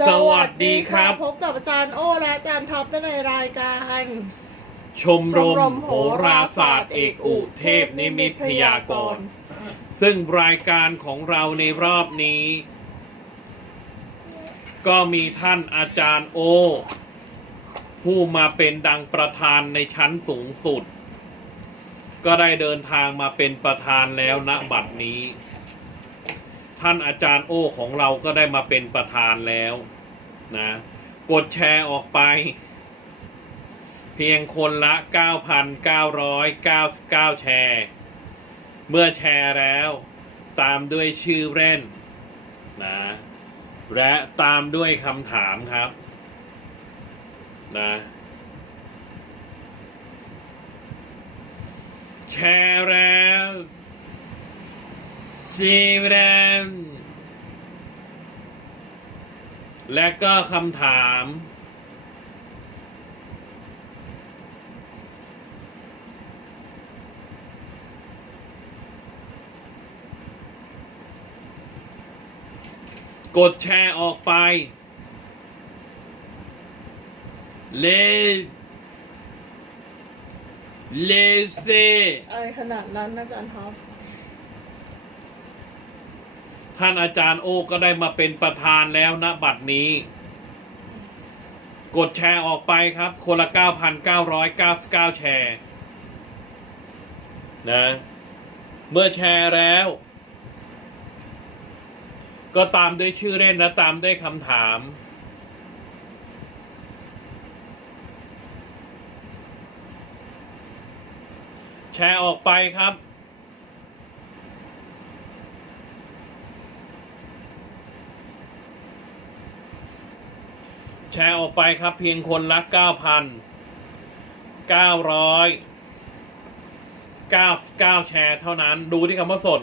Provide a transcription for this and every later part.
สวัสดีครับ พบกับอาจารย์โอและอาจารย์ท็อปในรายการชมรมโหราศาสตร์เอกอุเทพนิมิตพยากรณ์ซึ่งรายการของเราในรอบนี้ ก็มีท่านอาจารย์โอ ผู้มาเป็นดังประธานในชั้นสูงสุด ก็ได้เดินทางมาเป็นประธานแล้วณบัดนี้ ท่านอาจารย์โอของเราก็ได้มาเป็นประธานแล้วนะกดแชร์ออกไป เพียงคนละ 9,999 แชร์ เมื่อแชร์แล้วตามด้วยชื่อเล่นนะและตามด้วยคำถามครับนะแชร์แล้ว ชีแรนและก็คำถาม กดแชร์ออกไปเลเลเซอะไรขนาดนั้นนะอาจารย์ท็อป ท่านอาจารย์โอก็ได้มาเป็นประธานแล้วณบัดนี้ กดแชร์ออกไปครับ คนละ 9,999 แชร์นะเมื่อแชร์แล้ว ก็ตามด้วยชื่อเล่นและตามด้วยคำถาม แชร์ออกไปครับ แชร์ออกไปครับเพียงคนละ9,900 99 แชร์เท่านั้นดูที่คำว่าสด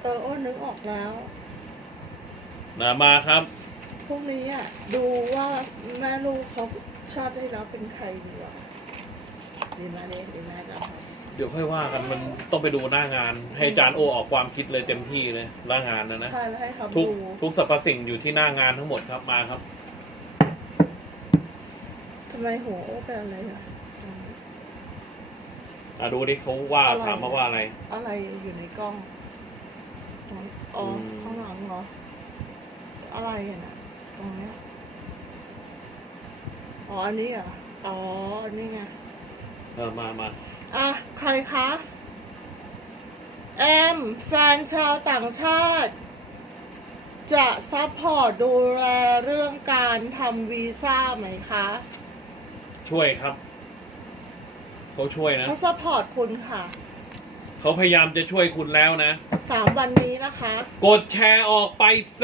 เออโอ้นึกออกแล้ว นะมาครับ พรุ่งนี้อะ ดูว่าแม่ลูกเขาชาติได้รับเป็นใครดีวะดีไหมเนี่ยดีไหมอาจารย์ท็อป เดี๋ยวค่อยว่ากันมันต้องไปดูหน้างาน ให้อาจารย์โอออกความคิดเลยเต็มที่เลยหน้างานนะนะใช่แล้วให้เขาทุกดูทุกสรรพสิ่งอยู่ที่หน้างานทั้งหมดครับมาครับ ทำไมหัวโอ้เป็นอะไรอะอะดูดิเขาว่าอะไรถามมาว่าอะไร อะไรอยู่ในกล้องอ๋ออม ข้างหลังเหรอ อะไรอะนะตรงเนี้ยอ๋ออันนี้เหรอะอ๋ออันนี้ไงเออมามาอะ ใครคะ แอม แฟนชาวต่างชาติ จะซัพพอร์ตดูแลเรื่องการทำวีซ่าไหมคะ ช่วยครับ เขาช่วยนะ เขาซัพพอร์ตคุณค่ะ เขาพยายามจะช่วยคุณแล้วนะ สามวันนี้นะคะ กดแชร์ออกไปเซ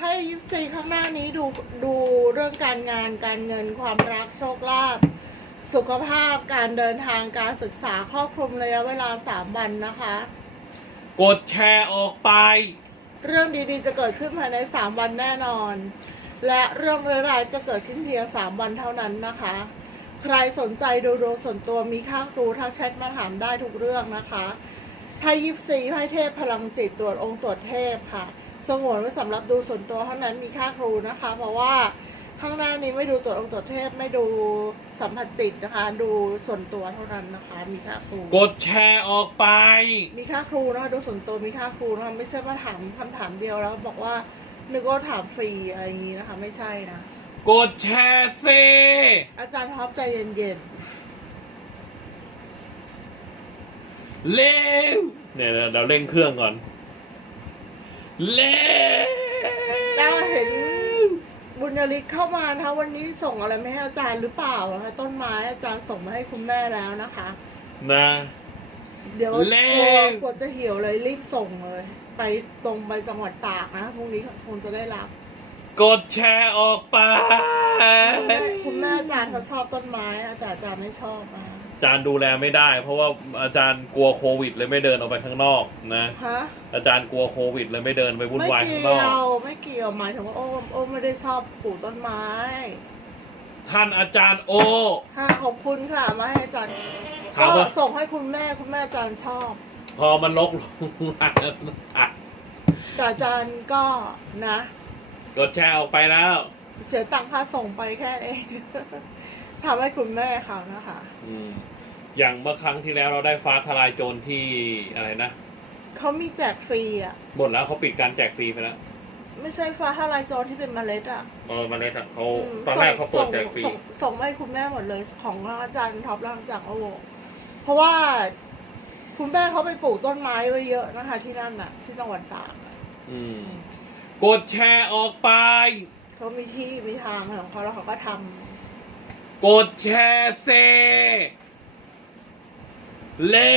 ให้ยิปซีข้างหน้านี้ดูดูเรื่องการงานการเงินความรักโชคลาภ สุขภาพการเดินทางการศึกษาครอบคลุมระยะเวลา 3 วันนะคะ กดแชร์ออกไป เรื่องดีๆจะเกิดขึ้นภายใน 3 วันแน่นอน และเรื่องร้ายๆจะเกิดขึ้นเพียง 3 วันเท่านั้นนะคะ ใครสนใจดูดวงส่วนตัวมีค่าครูทักแชทมาถามได้ทุกเรื่องนะคะไพ่ยิปซีไพ่เทพพลังจิตตรวจองค์ตรวจเทพค่ะ สงวนไว้สำหรับดูส่วนตัวเท่านั้นมีค่าครูนะคะ เพราะว่า ข้างหน้านี้ไม่ดูตรวจองค์ตรวจเทพไม่ดูสัมผัสจิตนะคะ ดูส่วนตัวเท่านั้นนะคะ มีค่าครู กดแชร์ออกไป มีค่าครูนะคะดูส่วนตัวมีค่าครูนะคะไม่ใช่มาถามคำถามเดียวแล้วบอกว่านึกว่าถามฟรีอะไรอย่างนี้นะคะ ไม่ใช่นะ กดแชร์เซอาจารย์ท็อปใจเย็นเร็วเนี่ยเดี๋ยวเราเร่งเครื่องก่อนเร็วๆได้เห็น บุญยริศเข้ามานะคะวันนี้ส่งอะไรมาให้อาจารย์หรือเปล่านะคะต้นไม้อาจารย์ส่งมาให้คุณแม่แล้วนะคะ นะ เดี๋ยวเลกลัวขกลัวจะเหี่ยวเลยรีบส่งเลย ไปตรงไปจังหวัดตากนะพรุ่งนี้คงจะได้รับ กดแชร์ออกไป คุณแม่คุณแม่อาจารย์เขาชอบต้นไม้แต่อาจารย์ไม่ชอบนะอา จารย์ดูแลไม่ได้ เพราะว่าอาจารย์กลัวโควิด เลยไม่เดินออกไปข้างนอกนะฮะอาจารย์กลัวโควิด เลยไม่เดินไปวุ่นไม่วายข้างนเกี่อยกวไม่เกี่ยวหมายถึงว่าโอ้โอ้ไม่ได้ชอบปลูกต้นไม้ ท่านอาจารย์โอค่ะขอบคุณค่ะมาให้อาจารย์ถามก็ว่าส่งให้คุณแม่คุณแม่อาจารย์ชอบ พอมันลกลงมาอะแต่อาจารย์ก็นะ กดแชร์ออกไปแล้ว เสียตังค่าส่งไปแค่เอง ทำให้คุณแม่เขานะคะ อืม อย่างเมื่อครั้งที่แล้วเราได้ฟ้าทลายโจรที่อะไรนะเขามีแจกฟรีอะ หมดแล้วเขาปิดการแจกฟรีไปแล้วไม่ใช่ฟ้าทลายโจรที่เป็นเมล็ดอะเออมาเลยอะเขามตอนแรกเขาเปิดแจกฟรีส่งส่งมาให้คุณแม่หมดเลยของอาจารย์ท็อปแล้วจากโอโวเพราะว่าคุณแม่เขาไปปลูกต้นไม้ไว้เยอะนะคะ ที่นั่นอะ ที่จังหวัดตากอะอืม กดแชร์ออกไป เขามีที่มีทางของเขาแล้วเขาก็ทำ กดแชร์เซ เร็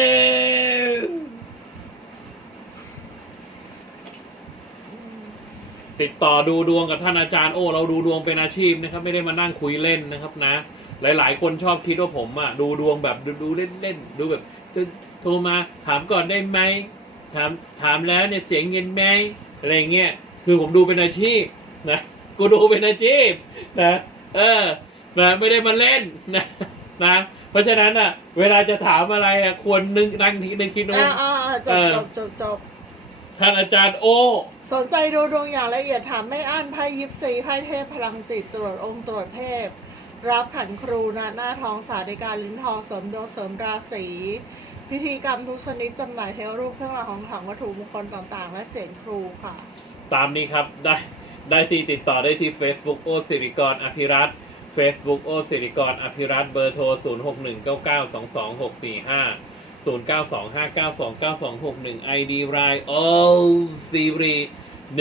วติดต่อดูดวงกับท่านอาจารย์โอ้เราดูดวงเป็นอาชีพนะครับ ไม่ได้มานั่งคุยเล่นนะครับนะ หลาย ๆ คนชอบคิดว่าผมอะดูดวงแบบดูดูเล่นๆดูแบบจะโทรมาถามก่อนได้ไหมถามถามแล้วเนี่ยเสียงเงินไหมอะไรเงี้ยคือผมดูเป็นอาชีพนะกูดูเป็นอาชีพนะเออนะไม่ได้มาเล่นนะ นะ เพราะฉะนั้นอะ เวลาจะถามอะไรอะควรนึกนั่งนึกนึกคิดว่า อ่าอ่าอ่าจเอบอจบจบจบท่านอาจารย์โอ สนใจดูดวงอย่างละเอียดถามไม่อั้นไพ่ยิปซีไพ่เทพพลังจิตตรวจองค์ตรวจเทพ รับขันครูนะหน้าทองสาธิการลิ้นทองเสริมดวงเสริมราศีพิธีกรรมทุกชนิดจำหน่ายเทวรูปเครื่องรางของขลังวัตถุมงคลต่างๆ และเสียงครูค่ะ ตามนี้ครับ ได้ได้ที่ติดต่อได้ที่ Facebook โอสิริกรอภิรัตน์ Facebook โอสิริกรอภิรัตเบอร์โทร 0 6 1 9 9 2 2 6 4 5 0 9 2 5 9 2 9 2 6 1 ID r i o Siri 1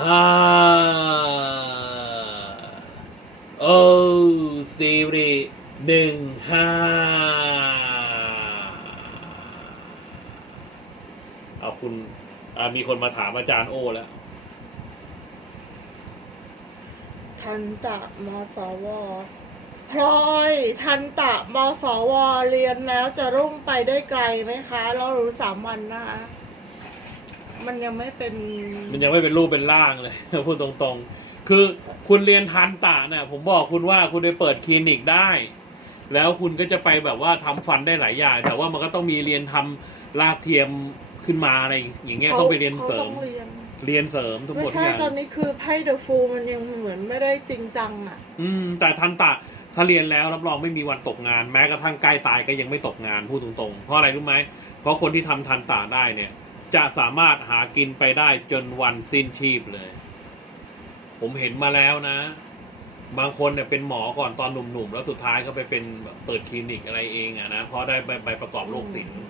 5 O Siri 1 5เอาคุณมีคนมาถามอาจารย์โอแล้ว ทันตะมสวพลอยทันตะมสวเรียนแล้วจะรุ่งไปได้ไกลไหมคะเรารู้สามวันนะคะมันยังไม่เป็น มันยังไม่เป็นรูปเป็นร่างเลย พูดตรงๆ คือคุณเรียนทันตะเนี่ยผมบอกคุณว่าคุณไปเปิดคลินิกได้ แล้วคุณก็จะไปแบบว่าทำฟันได้หลายอย่าง แต่ว่ามันก็ต้องมีเรียนทำลากเทียมขึ้นมาอะไรอย่างเงี้ยต้องไปเรียนเสริขาต้มองเรียน เรียนเสริมทั้งหมไม่ดทุกใช่อย่างตอนนี้คือไพ่เดอะฟูมันยังเหมือนไม่ได้จริงจังอะ อืม แต่ทันตะถ้าเรียนแล้วรับรองไม่มีวันตกงาน แม้กระทั่งใกล้ตายก็ยังไม่ตกงานพูดตรงๆ เพราะอะไรรู้ไหมเพราะคนที่ทำทันตะได้เนี่ย จะสามารถหากินไปได้จนวันสิ้นชีพเลย ผมเห็นมาแล้วนะ บางคนเนี่ยเป็นหมอก่อนตอนหนุ่มๆ แล้วสุดท้ายก็ไปเป็นแบบเปิดคลินิกอะไรเองอะนะเพราะได้ใบใบประกอบโรคศิลป์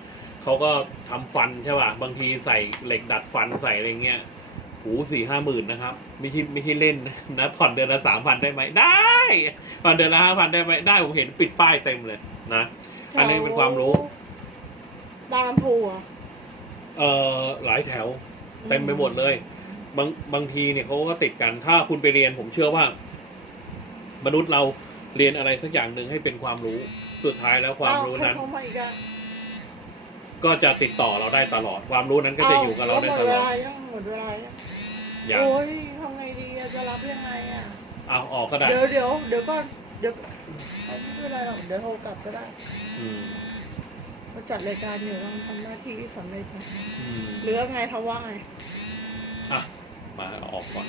เขาก็ทำฟันใช่ป่ะบางทีใส่เหล็กดัดฟันใส่อะไรเงี้ย หูสี่ห้าหมื่นนะครับไม่ใช่ไม่ใช่เล่นนะผ่อนเดือนละสามพันได้ไหมได้ผ่อนเดือนละห้าพันได้ไหมได้ผมเห็นปิดป้ายเต็มเลยนะอันนี้เป็นความรู้ บางลำพูเหรอะเอ่อหลายแถวเต็มไปหมดเลย บางบางทีเนี่ยเขาก็ติดกันถ้าคุณไปเรียนผมเชื่อว่า มนุษย์เราเรียนอะไรสักอย่างหนึ่งให้เป็นความรู้สุดท้ายแล้วความรู้นั้น กอะก็จะติดต่อเราได้ตลอด ความรู้นั้นก็จะอยู่กับเราได้หมตดเวลอดลายังหมดเวลายังอย่างโอ้ยทำไงดีอะจะรับยังไงอะเอาออกก็ได้เดี๋ยวเดี๋ยวเดี๋ยวก่อนเดี๋ยวเอาไม่เป็นไรหรอกเดี๋ยวโทรกลับก็ได้อืมมาจัดรายการอยู่ต้องทำหน้าที่สำเร็จนะคะอืมหรือว่าไงทว่าไง อะมาออกก่อน